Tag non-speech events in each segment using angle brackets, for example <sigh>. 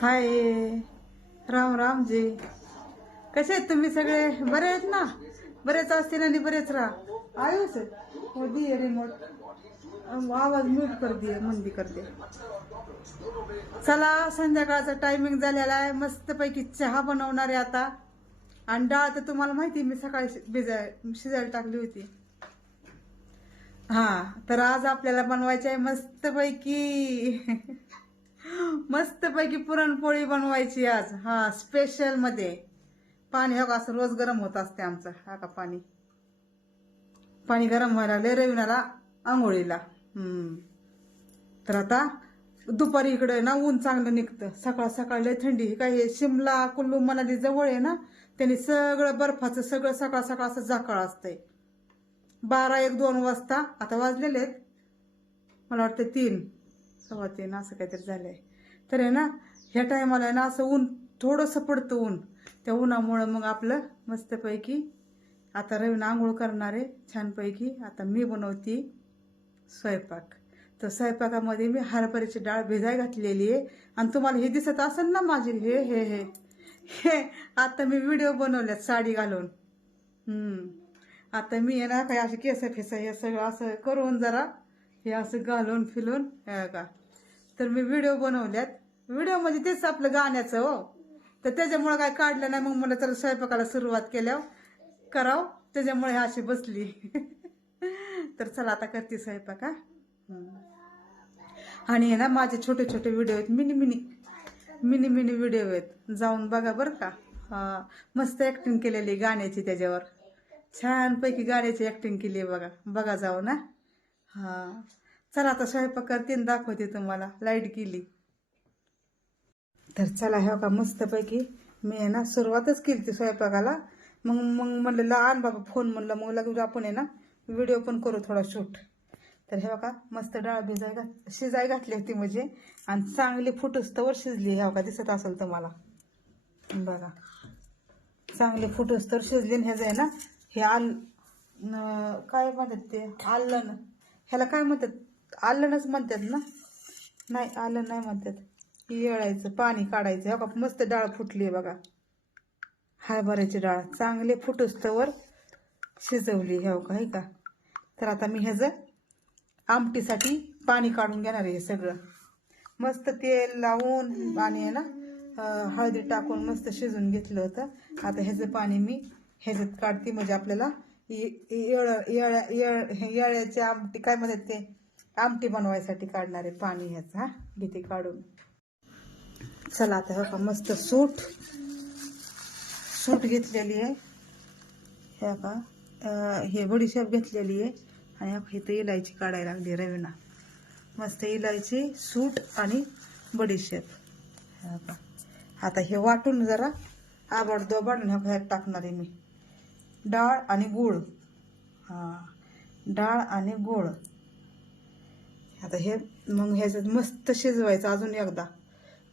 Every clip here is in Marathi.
हाय. राम राम जी कसे आहेत तुम्ही सगळे? बरे आहेत ना? बरेच असतील आणि बरेच राहा आयुष हो दिये रिमोट आवाज म्यूट कर दिये मंदी कर दे चला संध्याकाळचा टायमिंग झालेला आहे. मस्तपैकी चहा बनवणार आहे आता. आणि डाळ तर तुम्हाला माहिती आहे, मी सकाळी भिजाय शिजायला टाकली होती. हा तर आज आपल्याला बनवायची आहे मस्तपैकी. मस्तपैकी पुरणपोळी बनवायची आज. हा स्पेशलमध्ये. पाणी हो का असं रोज गरम होत असते आमचं. हा का पाणी? पाणी गरम व्हायला लागले रविनाला आंघोळीला. हम्म. तर आता दुपारी इकडे ना ऊन चांगलं निघतं. सकाळ सकाळ लय थंडी. काय शिमला कुल्लू मनाली जवळ आहे ना त्यांनी सगळं बर्फाचं सगळं सकाळ सकाळ असं जाकाळ असतंय. बारा एक दोन वाजता आता वाजलेले आहेत. मला वाटतं तीन. सव्वा तीन असं काहीतरी झालं आहे तर आहे ना ह्या टायमाला आहे ना असं ऊन थोडंसं पडतं ऊन. त्या उन्हामुळं मग आपलं मस्तपैकी आता रवीनं आंघोळ करणार आहे छानपैकी. आता मी बनवती स्वयंपाक. तर स्वयंपाकामध्ये मी हरभऱ्याची डाळ भिजाय घातलेली आहे. आणि तुम्हाला हे दिसत असेल ना माझी हे हे हे. हे आता मी व्हिडिओ बनवल्यात साडी घालून. आता मी आहे ना काय असे केस फेस हे सगळं असं करून जरा हे असं घालून फिलून हे का तर मी व्हिडिओ बनवल्यात. व्हिडिओ म्हणजे तेच आपलं गाण्याचं हो. तर त्याच्यामुळे काय काढलं नाही मग मला तर स्वयंपाकाला सुरुवात केल्यावर कराव. त्याच्यामुळे अशी बसली. <laughs> तर चला आता करते स्वयंपाक हा. आणि आहे ना माझे छोटे छोटे व्हिडिओ आहेत mini mini mini mini video आहेत. जाऊन बघा बरं का. हा मस्त ॲक्टिंग केलेली गाण्याची त्याच्यावर. छानपैकी गाण्याची ॲक्टिंग केली आहे बघा. बघा जाऊ ना. हां. चला आता स्वयंपाक करते दाखवते तुम्हाला. लाइट गेली. तर चला हे का मस्तपैकी मी आहे ना सुरुवातच केली ती स्वयंपाकाला. मग मग म्हणलं आण बाबा फोन म्हणलं मग लगेच आपण आहे ना व्हिडिओ पण करू थोडा शूट तर हे बघा मस्त डाळ भिजाय घात शिजाय घातली होती म्हणजे. आणि चांगली फुटस्तवर शिजली हे बघा दिसत असेल तुम्हाला. बघा. चांगली फुटुस्तवर शिजली हे ह्याचं आहे ना हे आल काय म्हणतात ते? आल्लन ह्याला काय म्हणतात? आलणच म्हणतात ना? नाही आलं नाही म्हणतात. येळायचं पाणी काढायचं. हो बघा मस्त डाळ फुटली आहे बघा. हरभऱ्याची डाळ. चांगली फुटस्तवर शिजवली हे हो का? हे का? तर आता मी ह्याचं आमटीसाठी पाणी काढून घेणार आहे हे सगळं. मस्त तेल लावून पाणी आहे ना हळदी टाकून मस्त शिजून घेतलं होतं. आता ह्याचं पाणी मी ह्याच्यात काढते. म्हणजे आपल्याला ये- येळ येळ्या येळ येळ्याची आमटी काय म्हणतात ते? आमटी बनवायसाठी काढणार आहे पाणी ह्याचं घेते काढून. चला आता हो का मस्त सूट. सूट घेतलेली आहे. हे का हे बडीशेप घेतलेली आहे. आणि हे तर इलायची काढायला लागली रवीना. मस्त इलायची सूट आणि बडीशेप. हे का आता हे वाटून जरा आबाड दोबाड ह्या ह्यात टाकणार आहे मी. डाळ आणि गूळ. हां. डाळ आणि गूळ. आता हे मग ह्याच्यात मस्त शिजवायचं अजून एकदा.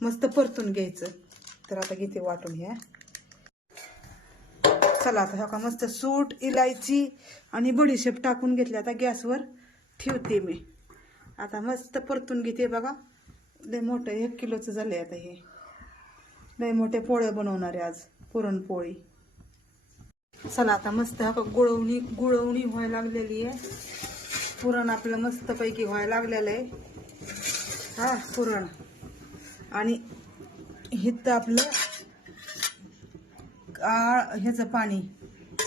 मस्त परतून घ्यायचं. तर आता घेते वाटून ह्या चला आता हो का मस्त सूट इलायची आणि बडीशेप टाकून घेतली आता गॅसवर. ठेवते मी. आता मस्त परतून घेते बघा. लय मोठं एक किलोचं झालंय आता हे. लय मोठे पोळे बनवणार आहे आज पुरणपोळी. चला आता मस्त हो का गुळवणी गुळवणी व्हायला लागलेली आहे. पुरण आपलं मस्तपैकी व्हायला लागलेलं आहे. हा पुरण. आणि हिथं आपलं आळ ह्याचं पाणी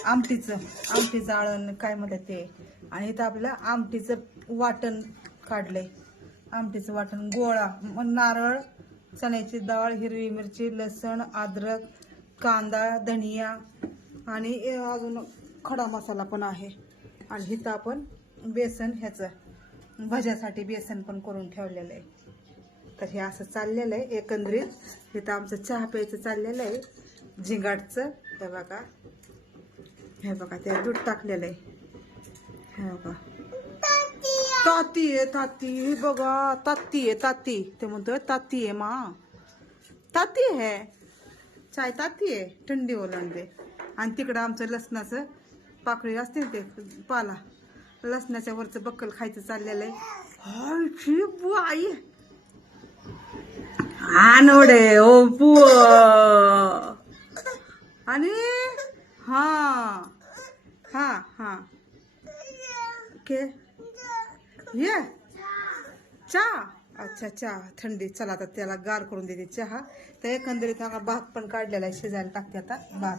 आमटीचं आमटीचं आळण काय म्हणतात ते? आणि इथं आपलं आमटीचं वाटण काढलंय. आमटीचं वाटण गोळा नारळ चण्याची डाळ हिरवी मिरची लसण अद्रक कांदा धनिया आणि अजून खडा मसाला पण आहे. आणि इथं आपण बेसन ह्याचं भज्यासाठी बेसन पण करून ठेवलेलं आहे. तर हे असं चाललेलं आहे एकंदरीत. इथं आमचं चहा प्यायचं चाललेलं आहे झिंगाटचं हे बघा. हे बघा ते दूध टाकलेलं आहे. हे बघा. ताती आहे ताती. हे बघा ताती आहे ताती. ते म्हणतोय ताती आहे मा. ताती आहे. चाय ताती आहे थंडी ओलांडते आणि तिकडं आमचं लसणाचं पाकळी असते ते पाला. लसणाच्या वरचं बक्कल खायचं चाललेलं आहे. हाय, बाई. आनवडे ओ पु आणि हा हा हा. के ये. चहा अच्छा चहा थंडी. चला आता त्याला गार करून देते चहा. तर एकंदरीत हा भात पण काढलेला आहे शिजायला टाकते आता. भात.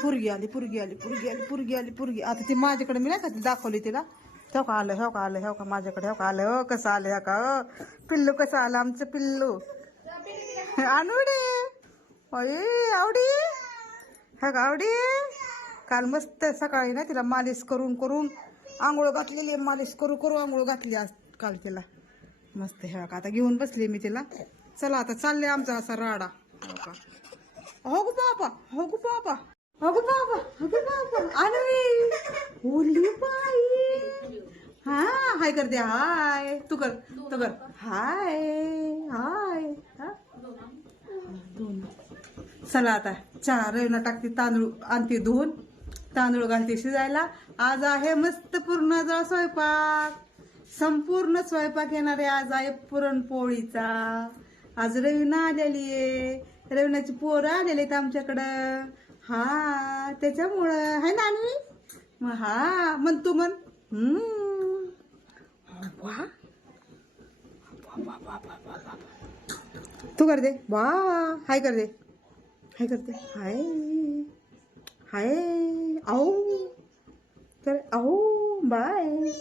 पुरगी आली पुरगी आली पुरगी आली पुरगी आली पुरगी. आता ती माझ्याकडे मी नाही का ती दाखवली तिला? हो का आलं हो का आलं हो का माझ्याकडे हो का आलं हो कसं आलं हो का? हो पिल्लू कसं आलं आमचं पिल्लू? आणवडे अरे आवडी. हा का आवडी? काल मस्त सकाळी ना तिला मालिश करून करून आंघोळ घातलेली मालिश करू करू आंघोळ घातली आज काल तिला. मस्त हे का आता घेऊन बसली मी तिला. चला आता चालले आमचा असा राडा. हो का? हो गो बाबा हो गो बाबा. अगं बाबा हो बाबा आणवी ओली बाई. हा हाय कर दे हाय. तू कर तू कर. हाय हाय दोन चला आता चहा रवीना टाकते तांदूळ आणते धुवून तांदूळ घालते शिजायला. आज आहे मस्त पूर्णाचा स्वयंपाक. संपूर्ण स्वयंपाक येणार आहे आज आहे पुरणपोळीचा. आज रवीना आलेली आहे. रवीनाची पोरं आलेली आहेत आमच्याकडं. हा त्याच्यामुळं. हाय ना अन्वी? मग हा म्हण. तू म्हण. तू कर दे. वा हाय कर दे. हाय करते हाय. हाय. आओ. तर आओ. बाय.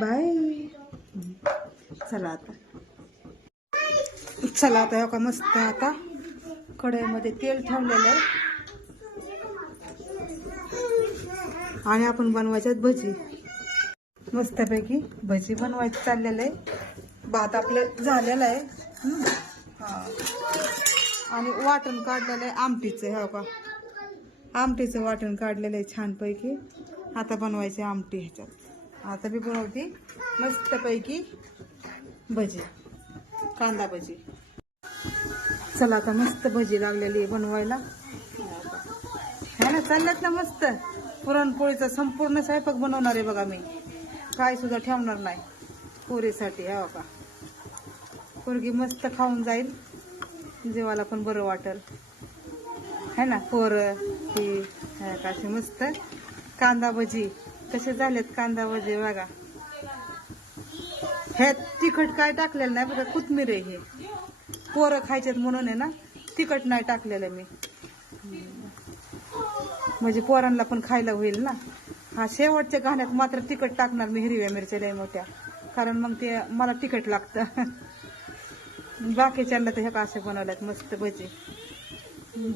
बाय. चला आता. चला आता हो का मस्त आता. कढईमध्ये तेल ठेवलेलं आहे. आणि आपण बनवायच्यात भजी. मस्तपैकी भजी बनवायची चाललेलं आहे. भात आपलं झालेलं आहे. आणि वाटण काढलेलं आहे. आमटीचं हो का? आमटीचं वाटण काढलेलं आहे छानपैकी. आता बनवायचे आमटी ह्याच्यात. आता मी बनवते मस्तपैकी भजी. कांदा भजी. चला आता मस्त भजी लागलेली आहे बनवायला. हा ना चालल्यात ना मस्त. पुरणपोळीचा संपूर्ण स्वयंपाक बनवणार आहे बघा मी. काय सुद्धा ठेवणार नाही पोरीसाठी हा का पोरगी मस्त खाऊन जाईल. जेवायला पण बरं वाटेल. है ना पोरं ही है का अशी मस्त. कांदा भजी. कसे झालेत कांदा भजी बघा. ह्यात तिखट काय टाकलेलं नाही बघा कोथमीर आहे हे. पोरं खायच्यात म्हणून आहे ना तिखट नाही टाकलेलं मी. म्हणजे पोरांना पण खायला होईल ना. हा शेवटच्या गाण्यात मात्र तिखट टाकणार मी हिरव्या मिरच्या लय मोठ्या. कारण मग ते मला तिखट लागतं. बाकीच्यांना तर हे का असे बनवल्यात मस्त भजी.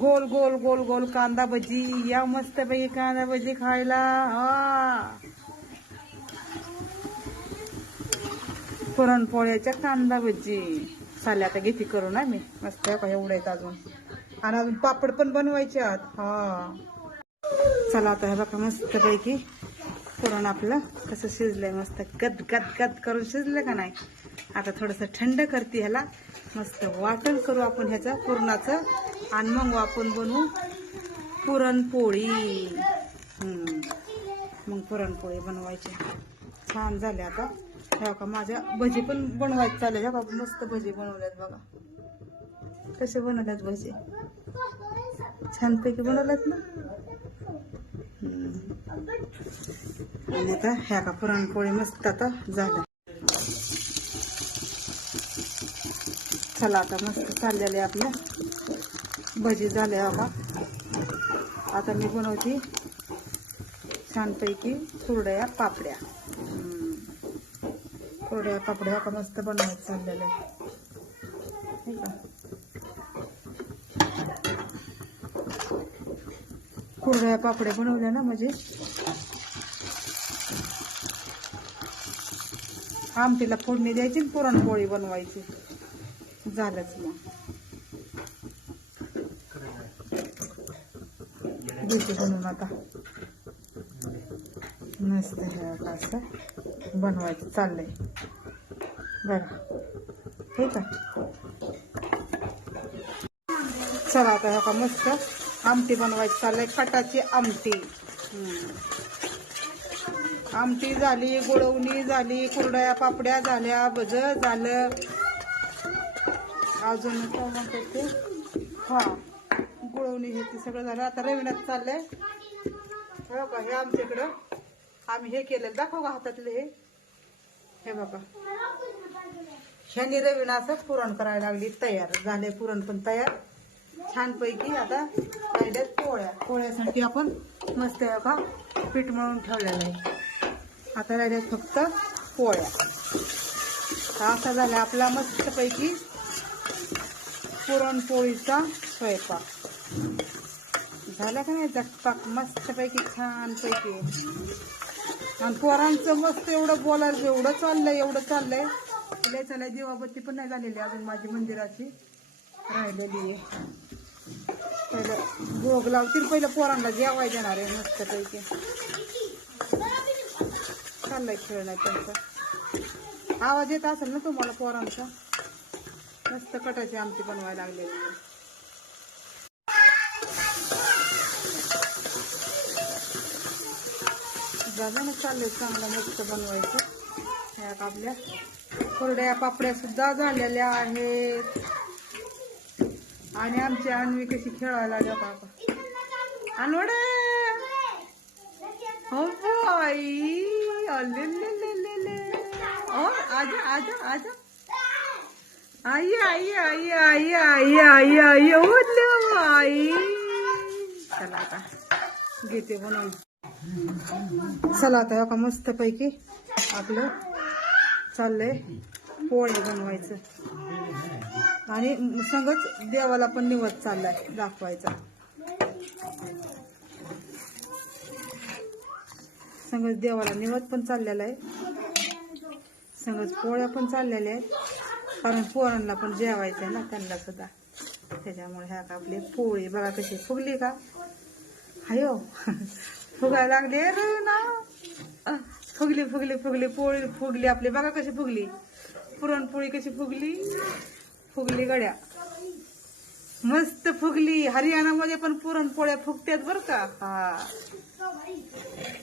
गोल गोल गोल गोल कांदा भजी. या मस्त पैकी कांदा भजी खायला. पुरणपोळ्याच्या कांदा भजी. चालले आता घेती करू ना मी मस्त का एवढं आहेत अजून. आणि अजून पापड पण बनवायचे आहात. हा. चला आता हे बघा मस्त पैकी पुरण आपलं कसं शिजलंय मस्त. गद गद गद करून शिजलं का नाही? आता थोडंसं थंड करते ह्याला. मस्त वाटण करू आपण ह्याचं पुरणाचं. आणि मग आपण बनवू पुरणपोळी. हम्म. मग पुरणपोळी बनवायची. छान झाले आता. हे का? माझ्या भजी पण बनवायचं चालेल. हे बाबा मस्त भजी बनवल्यात बघा. कसे बनवल्यात भजी? छानपैकी बनवल्यात ना? आणि आता ह्या का पुरणपोळी मस्त आता झालं चला आता मस्त चाललेले आपल्या. भजी झाले बाबा. आता मी बनवते छानपैकी कुरड्या पापड्या. कुरड्या पापड्या का मस्त बनवायचं चाललेलं आहे का? कुरड्या पापड्या बनवल्या ना म्हणजे? आमटीला फोडणी द्यायची पुरणपोळी बनवायची. झालंच मग. देते बनवून आता. मस्त हे असं बनवायचं. चाललंय. बघा ठीक आहे चला आता हे का मस्त. आमटी बनवायची चाललंय खटाची आमटी. आमटी झाली गुळवणी झाली कुरड्या पापड्या झाल्या भज झालं. अजून काय म्हणतात ते हा गुळवणी हे ते सगळं झालं. आता रविनाथ चाललंय. हो का हे आमच्याकडं. आम्ही हे केलं दाखव का हातातलं हे. हे बाबा ह्यानी रविनाचं पुरण करायला लागली तयार. झाले पुरण पण तयार. छानपैकी आता राहिल्यात पोळ्या. पोळ्यासाठी आपण मस्त का पीठ मळून ठेवलेलं आहे. आता राहिल्यात फक्त पोळ्या. असा झाला आपला मस्तपैकी पुरणपोळीचा स्वयंपाक. झाला का नाही झटपाक मस्तपैकी छानपैकी. आणि पोरांचं मस्त एवढं बोलायचं एवढं चाललंय एवढं चाललंय. लय चाललंय दिवाबत्ती पण नाही झालेली अजून माझी मंदिराची. राहिलेली आहे. पहिलं भोग लावतील पहिलं पोरांना जेवाय देणार आहे मस्तपैकी. चाललंय खेळणार त्यांचा. आवाज येत असेल ना तुम्हाला पोरांचा? मस्त कटाची आमटी बनवायला लागलेली आहे. झालं चाललंय चांगलं मस्त बनवायचं. ह्या आपल्या कोरड्या पापड्यासुद्धा झालेल्या आहेत. आणि आमची अन्वी कशी खेळायला लागल्या बाबा अनवड! हो बाई. हो, आजा आजा आजा. आई आई आई आई आई आई आई ओले आई चला आता घेते बनवून चला आता का मस्त पैकी आपलं चाललंय. पोळे बनवायचं. आणि संगच देवाला पण निवत चाललाय दाखवायचा. संगच देवाला निवत पण चाललेला आहे. संगच पोळ्या पण चाललेल्या आहेत. कारण पोरांना पण जेवायचं आहे ना त्यांना सुद्धा. त्याच्यामुळे ह्या का आपली पोळी बघा कशी फुगली का? हायो हो. <laughs> फुगायला लागली रे ना. फुगली फुगली फुगली पोळी फुगली आपली. बघा कशी फुगली. पुरणपोळी कशी फुगली? फुगली गड्या. मस्त फुगली. हरियाणामध्ये पण पुरणपोळ्या फुगत्यात बर का? हा.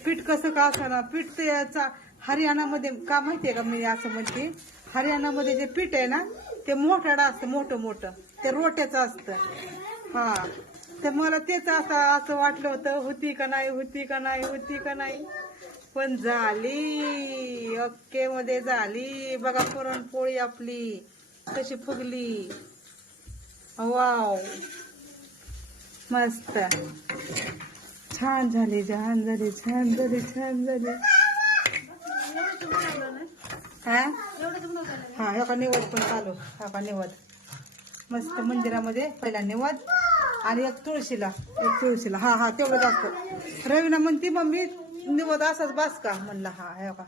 पीठ कसं का असणार पीठ ते याचा हरियाणामध्ये का माहितीये का मी असं म्हणते? हरियाणामध्ये जे पीठ आहे ना ते मोठाडा असतं मोठं मोठं. ते रोट्याचं असतं. हा. तर मला तेच असं असं वाटलं होतं होती का नाही होती का नाही होती का नाही? पण झाली. ओके मध्ये झाली. बघा पुरणपोळी आपली. कशी फुगली. वाव. मस्त. छान झाली छान झाली छान झाली छान झाली. हा? हा ह्या का निवड पण चालू. एका का निवड. मस्त मंदिरामध्ये पहिला निवड आणि एक तुळशीला. एक तुळशीला. हा हा तेवढं दाखव. रवीना म्हणती मम्मी निवद असाच बास का? म्हणला हा ह्या का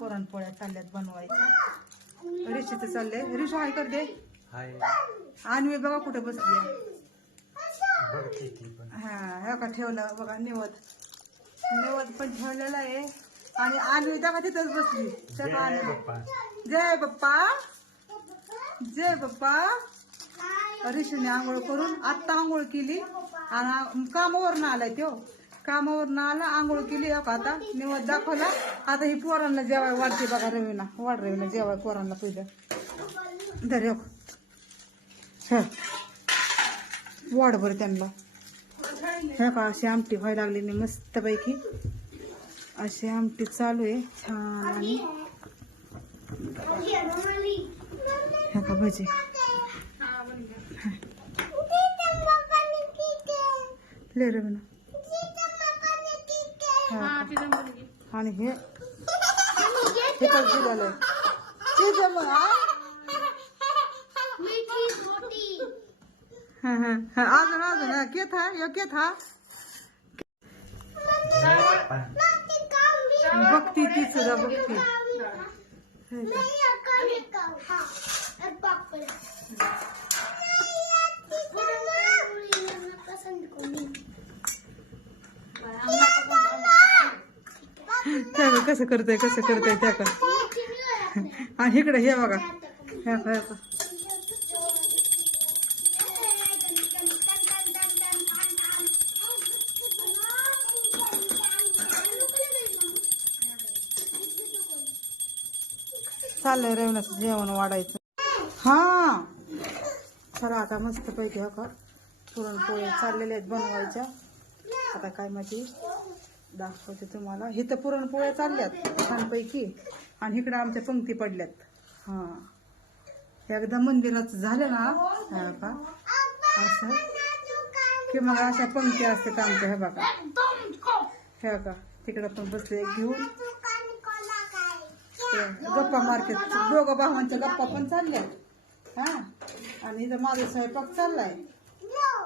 पुरणपोळ्या चालल्यात बनवायच्या. ऋषीचं चाललंय ऋषी हाय कर दे. हाय. आणि बघा कुठे बसली आहे. ती हा ह्या का ठेवलं बघा निवद निवद पण ठेवलेला आहे. आणि आणवी तिथंच बसली. त्या का जय आणवी? बाप्पा. जय बाप्पा. जय बाप्पा. ऋषीने आंघोळ करून आत्ता आंघोळ केली. आणि कामावरनं आलाय त्यो कामावरनं आला आंघोळ केली हो का आता निवड दाखवला. आता ही पोरांना जेवाय वाढते बघा रवीना. वाढ रवीना जेवाय पोरांना पहिलं धर. हं. वाढ बरं त्यांना. हे का अशी आमटी व्हायला लागली मस्त पैकी अशी आमटी चालू आहे छान आणि हे का भजी. ले रे म्हणा आणि हे हे कसं झालंय ते जे मग हा? हा, हा, हा. अजून अजून के था? यो के था बघती ती सुद्धा बघती कसं करतोय कसं करतोय त्या का आणि इकडे हे बघा. ह्या बघा, चाललंय रेवणाचं जेवण वाढायचं. हा. चला आता मस्त पैकी हो का पुरणपोळी चाललेल्या आहेत बनवायच्या. आता काय माहिती? दाखवते तुम्हाला. इथं पुरणपोळ्या चालल्यात छानपैकी. आणि इकडं आमच्या पंक्ती पडल्यात. हा. एकदा मंदिरात झालं ना हे असं. की मग अशा पंक्ती असतात आमच्या हे बघा. हे बघा. तिकडं पण बसले घेऊन. ते गप्पा मारतात. दोघं भावांच्या गप्पा पण चालल्यात. हा. आणि इथं माझा स्वयंपाक चाललाय.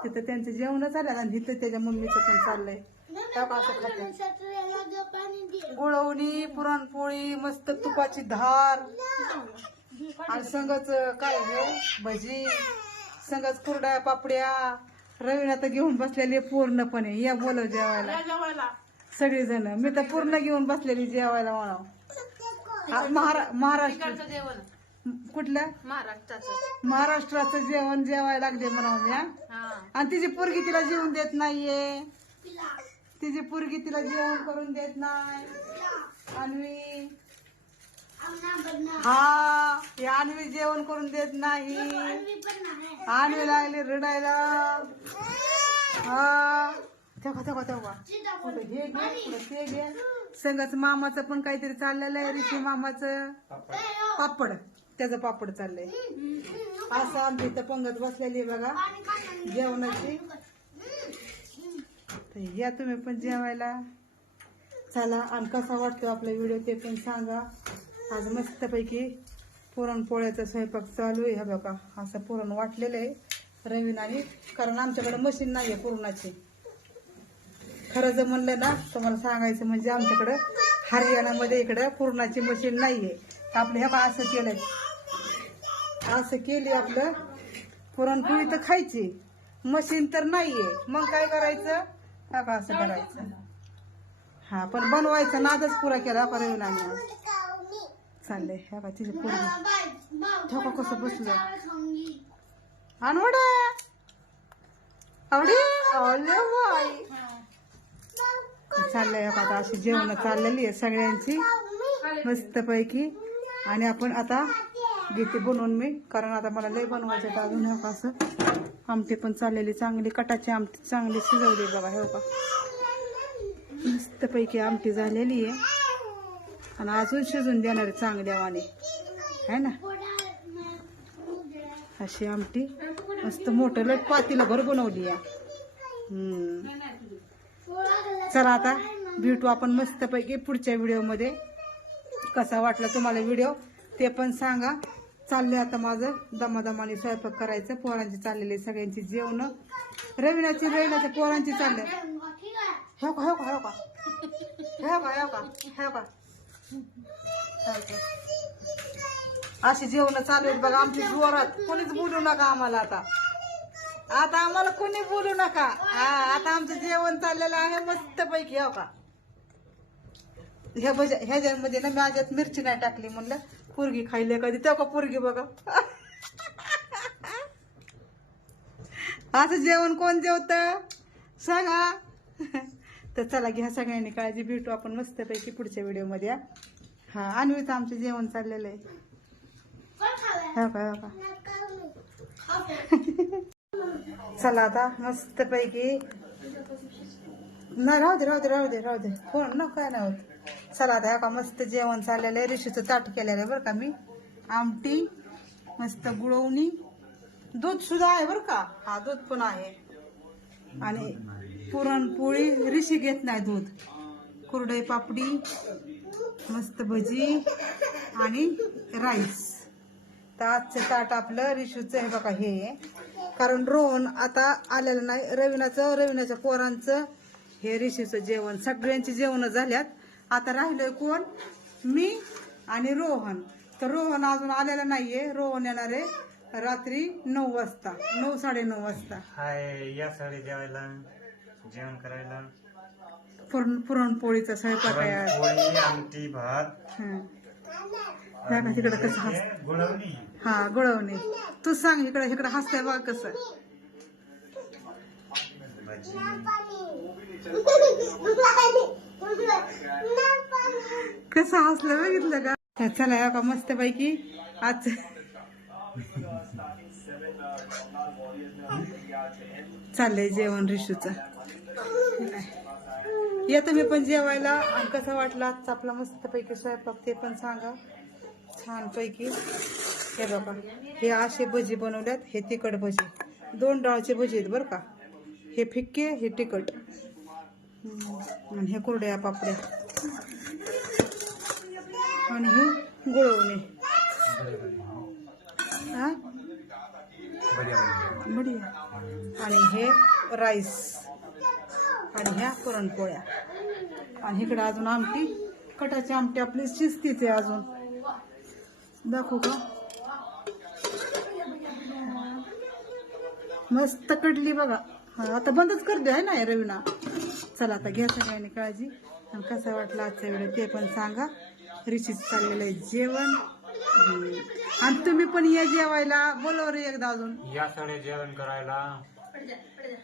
तिथं त्यांचं जेवण चाललंय आणि इथं त्याच्या मम्मीचं पण चाललंय. असं गुळवणी पुरणपोळी मस्त तुपाची धार. आणि संगच काय हे? भजी. संगच कुरड्या पापड्या. रवीना तर घेऊन बसलेली पूर्णपणे. या बोलव जेवायला. सगळी जण मी तर पूर्ण घेऊन बसलेली जेवायला महारा महाराष्ट्र. जेवण. कुठल्या महाराष्ट्राचं. महाराष्ट्राचं जेवण जेवायला लागले म्हणाव मी आणि तिची पोरगी तिला जेवण देत नाहीये. तिची पोरगी तिला जेवण करून देत नाही. अन्वी. हा ही अन्वी जेवण करून देत नाही. अन्वी लागली रडायला. हा. तेव्हा तेव्हा तेव्हा. कुठं हे घे कुठं ते घे. संगच मामाचं पण काहीतरी चाललेलं आहे ऋषी मामाचं. पापड. त्याचं पापड चाललंय. असं आमच्या इथं पंगत बसलेली आहे बघा. जेवणाची. तर या तुम्ही पण जेवायला. चला आणि कसा वाटतो आपला व्हिडिओ ते पण सांगा. आज मस्तपैकी पुरणपोळ्याचा स्वयंपाक चालू आहे. हा बघा असं पुरण वाटलेलं आहे रवीनाने कारण आमच्याकडे मशीन नाही आहे पुरणाची. खरं जर म्हणलं ना तुम्हाला सांगायचं म्हणजे आमच्याकडं हरियाणामध्ये इकडं पुरणाची मशीन नाही आहे आपलं हे बा असं केलंय. असं केली आपलं पुरणपोळी तर खायची. मशीन तर नाहीये. मग काय करायचं? हा असं करायचं. हा पण बनवायचं नादच पुरा केला का रविनाने आज. चाललंय ह्या बा तिची पोरगी. ठोका कसं बसलं अनवडा आवडी? आवडले बाई चाललंय आता अशी जेवण चाललेली आहे सगळ्यांची मस्तपैकी. आणि आपण आता घेते बनवून मी कारण आता मला लय बनवायचं अजून हे का असं. आमटी पण चाललेली चांगली कटाची आमटी चांगली शिजवली बघा हे का मस्तपैकी आमटी झालेली आहे. आणि अजून शिजून देणार आहे चांगल्या वाणी है ना? अशी आमटी. मस्त मोठं लट पातीला भर बनवली आहे. चला आता भेटू आपण मस्तपैकी पुढच्या व्हिडिओमध्ये कसा वाटला तुम्हाला व्हिडिओ ते पण सांगा. चाललंय आता माझं. दमादमाने स्वयंपाक करायचं. पोरांची चाललेली सगळ्यांची जेवण. रवीनाची रविनाच्या पोरांची चालले हो का हो का हो का? हो का हो का हो का? अशी जेवण चालू आहेत बघा आमची जोरात. कोणीच बोलू नका आम्हाला आता. आता आम्हाला कोणी बोलू नका. हा आता आमचं जेवण चाललेलं आहे मस्त पैकी हो का? ह्या भज ह्याच्यामध्ये ना माझ्यात मिरची नाही टाकली म्हणलं पुरगी खायले कधी? तेव्हा का पुरगी बघा? असं जेवण कोण जेवत? सांगा. तर चला घ्या सगळ्यांनी काळजी भेटू आपण मस्तपैकी पुढच्या व्हिडिओमध्ये. हा. हा अन्वीचं आमचं जेवण चाललेलं आहे. हो का हो का? चला आता मस्त पैकी नाही राहू दे राहू दे राहू दे राहू दे. कोण न काय नाही होत. चला आता का मस्त जेवण चाललेलं आहे. ऋषीचं ताट केलेलं आहे बरं का मी. आमटी मस्त गुळवणी. दूध सुद्धा आहे बरं का? हा दूध पण आहे. आणि पुरणपोळी ऋषी घेत नाही दूध. कुरडई पापडी मस्त भजी आणि राईस. तर आजचं ताट आपलं रिशूचं आहे बघा हे. आहे. कारण रोहन आता आलेलं नाही. रविनाचं रविनाच्या पोरांचं हे ऋषीचं जेवण. सगळ्यांची जेवणं झाल्यात. आता राहिलंय कोण? मी आणि रोहन. तर रोहन अजून आलेला नाहीये. रोहन येणार आहे रात्री नऊ वाजता. नऊ साडेनऊ वाजता. हाय या सगळे जेवायला जेवण करायला. पुरण पुरणपोळीचा स्वयंपाक आहे. पोळी आमटी भात. हं. बघा तिकडं कसं हस हे गुळवणी. हा गुळवणी. तू सांग इकडे इकडे हसतंय बघ कसं. भजी. <laughs> कसं हसलं बघितलं का? चला या का मस्त पैकी आज चाललंय जेवण रिशूच. या तुम्ही पण जेवायला. कसं वाटलं आजचा आपला मस्त पैकी स्वयंपाक ते पण सांगा. छान पैकी हे बघा हे असे भजी बनवल्यात हे तिखट भजी. दोन डाळचे भजी आहेत बरं का. हे फिक्के हे तिखट. आणि हे कुरड्या पापड्या. आणि हे गुळवणे. हा? बढिया. आणि हे राईस. आणि ह्या पुरणपोळ्या. आणि इकडे अजून आमटी. कटाची आमटी आपली शिस्तीच आहे अजून. दाखवू का? मस्त कडली बघा. हा, आता बंदच करते आहे ना रवीना? चला आता घ्या सगळ्यांनी काळजी. आणि कसा वाटला आजचा व्हिडिओ ते पण सांगा. रिचित चाललेलं आहे जेवण. आणि तुम्ही पण या जेवायला. बोलव रे एकदा अजून. या सगळे जेवण करायला.